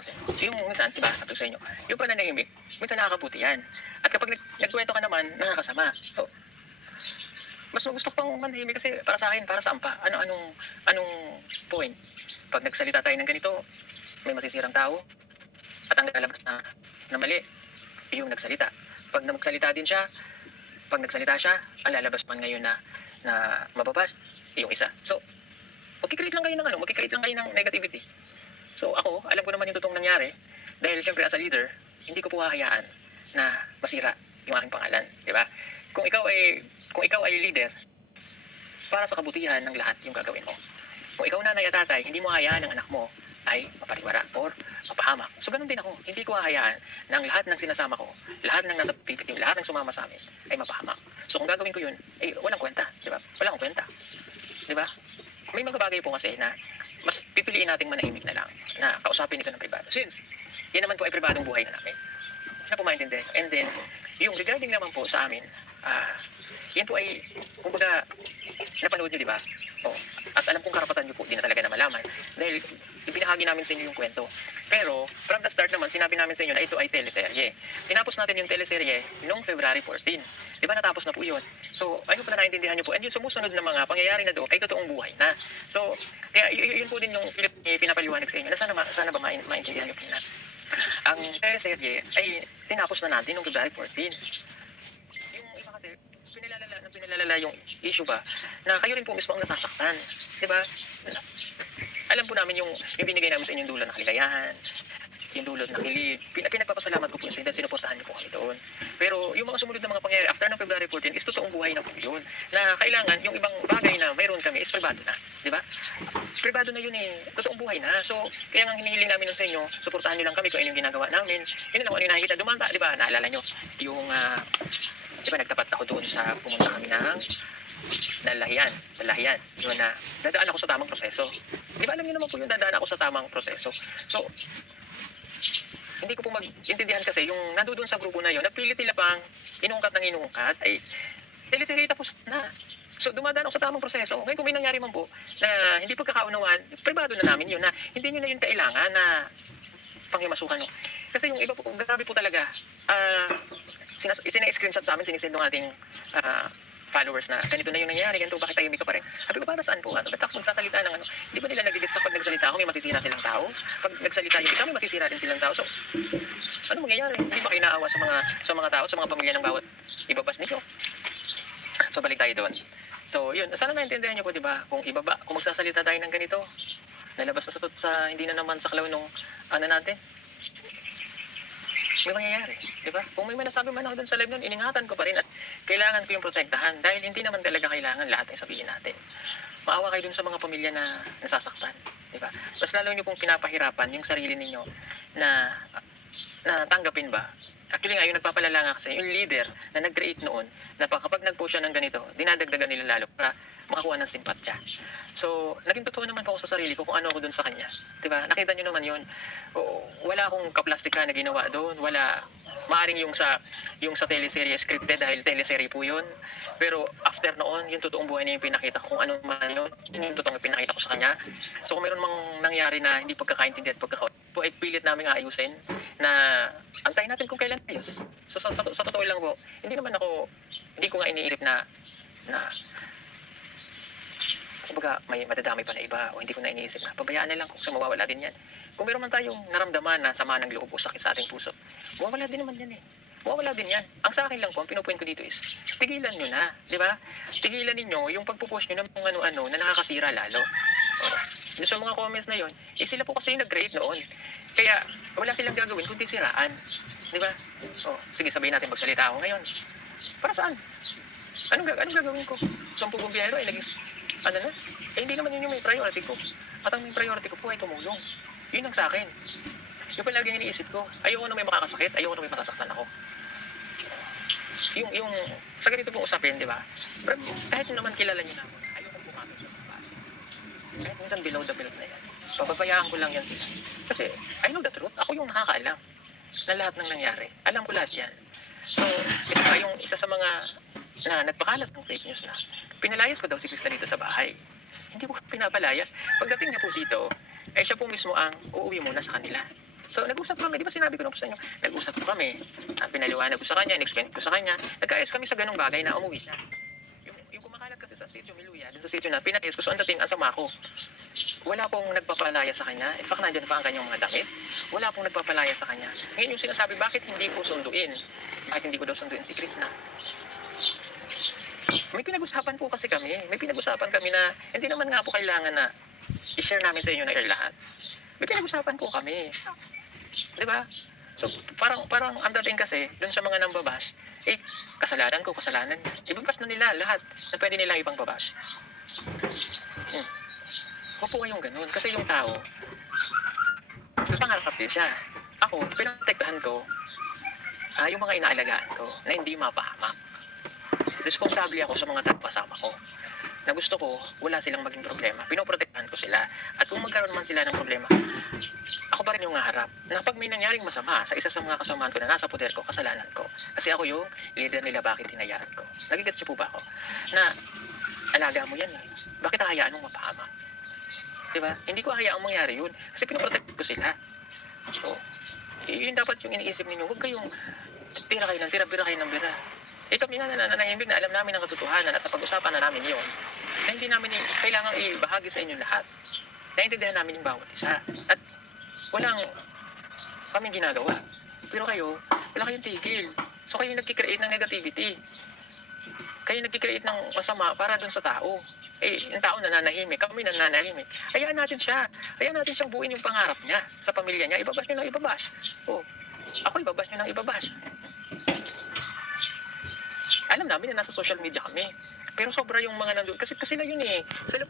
kasi, yung minsan, diba, sabi ko sa inyo, yung pananahimik, minsan nakakabuti yan. At kapag nagkwento ka naman, nakakasama. So, mas gusto ko pang manahimik kasi para sa akin, para saan pa? Anong point? Pag nagsalita tayo ng ganito, may masisirang tao, at ang lalabas na mali, yung nagsalita. Pag nagsalita din siya, pag nagsalita siya, ang lalabas man ngayon na mababas, yung isa. So, magkikreate lang kayo ng magkikreate lang kayo ng negativity. So ako, alam ko naman yung totoong nangyari. Dahil siyempre as a leader, hindi ko po hahayaan na masira yung aking pangalan. Di ba? Kung ikaw ay leader, para sa kabutihan ng lahat yung gagawin mo. Kung ikaw nanay at tatay, hindi mo hahayaan ng anak mo ay mapariwara or mapahamak. So ganun din ako. Hindi ko hahayaan na ang lahat ng sinasama ko, lahat ng nasa PPT, lahat ng sumama sa amin ay mapahamak. So kung gagawin ko yun, ay walang kwenta. Di ba? Walang kwenta. Di ba? May mga bagay po kasi na mas pipiliin nating manahimik na lang na kausapin ito ng pribado. Since, yan naman po ay pribadong buhay na namin. Kasi na po maintindihan. And then, yung regarding naman po sa amin, yan po ay, kumbaga, napanood nyo, di ba? Oh, at alam kong karapatan nyo po, di na talaga na malaman. Dahil, ibinahagi namin sa inyo yung kwento. Pero, from the start naman, sinabi namin sa inyo na ito ay teleserye. Tinapos natin yung teleserye noong February 14. Di ba natapos na po yun? So, ayun po na naintindihan nyo po. And yung sumusunod na mga pangyayari na doon ay totoong buhay na. So, kaya yun po din yung pinapaliwanag sa inyo na sana ba maintindihan nyo po na. Ang teleserye ay tinapos na natin noong February 14. Yung iba kasi, pinalalala yung issue ba na kayo rin po mismo ang nasasaktan. Di ba? Alam po namin yung binigay namin sa inyo yung dulot ng kaligayahan, yung dulot ng kilig. Pinagpapasalamat ko po sa inyo, sinuportahan niyo po kami doon. Pero yung mga sumunod na mga pangyayari after ng February 14 is totoong buhay na po yun. Na kailangan yung ibang bagay na mayroon kami is privado na. Di ba? Privado na yun eh. Totoong buhay na. So, kaya nga hinihiling namin sa inyo, suportahan niyo lang kami kung ano yung ginagawa namin. Yun lang, ano yung nakikita. Dumanta, di ba? Naalala niyo yung, di ba, nagtapat ako doon sa pumunta kami ng dalahian. Yun na, dadaan ako sa tamang proseso. Di ba alam niyo naman po yung dadaan ako sa tamang proseso. So, hindi ko po mag-intindihan kasi yung nandoon sa grupo na yun, napilit nila pang inungkat ay teleserye tapos na. So, dumadaan ako sa tamang proseso. Ngayon kung may nangyari man po na hindi pagkakaunawaan, privado na namin yun na hindi nyo na yun kailangan na panghimasukan nyo. Kasi yung iba po, grabe po talaga, sina-screenshot sa amin, sinisend ng ating followers na ganito na yung nangyayari, ganito, bakit tayo ka pa rin? Sabi ko, para saan po? Ba't ako magsasalita ng Di ba nila nagdi-disturb pag nagsalita ako, may masisira silang tao? Pag nagsalita yung isa, may masisira din silang tao. So, ano mangyayari? Hindi ba kayo naawa sa mga tao, sa mga pamilya ng bawat ibabas ninyo? So, balik tayo doon. So, yun. Sana naintindihan niyo po, di ba? Kung magsasalita tayo ng ganito, nalabas na sa hindi na naman sa klaw nung natin, may mangyayari, di ba? Kung may nasabi man ako dun sa live nun, iningatan ko pa rin at kailangan ko yung protektahan dahil hindi naman talaga kailangan lahat ay sabihin natin. Maawa kayo dun sa mga pamilya na nasasaktan, di ba? Mas lalo nyo pong pinapahirapan yung sarili ninyo na tanggapin ba? Actually nga, yung nagpapalala nga kasi, yung leader na nag-create noon, na kapag nag-post siya ng ganito, dinadagdagan nila lalo para makakuha ng simpatya. So, naging totoo naman po ako sa sarili ko kung ano ako dun sa kanya. Diba? Nakita nyo naman yun. Wala akong kaplastika na ginawa doon. Wala. Maaring yung sa teleserye scripted dahil teleserye po yun. Pero after noon, yung totoong buhay niya yung pinakita ko kung ano man yun. Yun yung totoong pinakita ko sa kanya. So, kung mayroon mang nangyari na hindi pagkakaintindi at po ay pilit namin ayusin na antayin natin kung kailan ayos. So, sa totoo lang po, hindi ko nga iniisip na kumbaga may madadami pa na iba o hindi ko na iniisip na pabayaan na lang kung sa mawawala din yan. Kung meron man tayong naramdaman na sama ng loob o sakit sa ating puso, mawawala din naman yan eh. Mawawala din yan. Ang sa akin lang po, ang pinupuin ko dito is, tigilan nyo na, di ba? Tigilan ninyo yung pagpupush nyo ng mga ano-ano na nakakasira lalo. Doon sa mga comments na yon, sila po kasi yung nag-create noon. Kaya wala silang gagawin kundi siraan. Di ba? Sige, sabihin natin magsalita ako ngayon. Para saan? Anong gagawin ko? 10 bumbiyero ay naging hindi naman yun yung may priority ko. At ang may priority ko po ay tumulong. Yun ang sa akin. Yung palaging iniisip ko, ayoko na may makakasakit, ayoko na may masasaktan ako. Yung sa ganito pong usapin, di ba? Kahit naman kilala nyo na ako, ayoko pumato sa mga bata. Kahit minsan below the belt na yan. Pababayaan ko lang yan sila. Kasi, I know the truth. Ako yung nakakaalam na lahat ng nangyari. Alam ko lahat yan. So, isa sa mga na nagpakalat ng fake news na pinalayas ko daw si Krista dito sa bahay. Hindi ko pinapalayas. Pagdating niya po dito, siya po mismo ang uuwi muna sa kanila. So, nag-usap kami. Di ba sinabi ko na po sa inyo? Nag-usap po kami. Pinaliwanag ko sa kanya, in-explain ko sa kanya. Nagkaayos kami sa ganung bagay na umuwi siya. Yung kumakalat kasi sa sitio Miluya, dun sa sitio na pinayos ko, so ang dating ang sama ko. Wala pong nagpapalaya sa kanya. In fact, nandyan pa ang kanyang mga damit. Wala pong nagpapalaya sa kanya. Ngayon yung sinasabi, bakit hindi ko sunduin? Bakit hindi ko daw sunduin si Krishna? May pinag-usapan po kasi kami. May pinag-usapan kami na hindi naman nga po kailangan na i-share namin sa inyo na lahat. May pinag-usapan po kami. Di ba? So, parang ang dating kasi, dun sa mga nambabash, kasalanan ko, kasalanan niya. Ibabash na nila lahat na pwede nilang ibang babash. Huwag po kayong ganun. Kasi yung tao, pangarap din siya. Ako, pinotektahan ko, yung mga inaalagaan ko na hindi mapahamak. Responsable ako sa mga tao kasama ko. Na gusto ko, wala silang maging problema. Pinoprotektahan ko sila. At kung magkaroon man sila ng problema, ako pa rin yung haharap. Na pag may nangyaring masama sa isa sa mga kasamahan ko na nasa poder ko, kasalanan ko. Kasi ako yung leader nila, bakit hinayaan ko. Nagigets niyo po ba ako? Na alaga mo yan eh. Bakit hayaan mong mapahamak? Diba? Hindi ko hayaang mangyari yun. Kasi pinoprotect ko sila. So, yun dapat yung iniisip ninyo. Huwag kayong tira kayo ng tira, bira kayo ng bira. Kami nga nananahimik na alam namin ang katotohanan at napag-usapan na namin yun. Na hindi namin kailangan ibahagi sa inyo lahat. Naintindihan namin yung bawat isa. At walang kaming ginagawa. Pero kayo, wala kayong tigil. So kayo nagkikreate ng negativity. Kayo nagkikreate ng masama para dun sa tao. Yung tao nananahimik, kami nananahimik. Hayaan natin siya. Hayaan natin siyang buuin yung pangarap niya sa pamilya niya. Ibabash nyo ng ibabash. Ako ibabash nyo ng ibabash. Alam namin na nasa social media kami. Pero sobra yung mga nandun. Kasi sila yun eh. Sila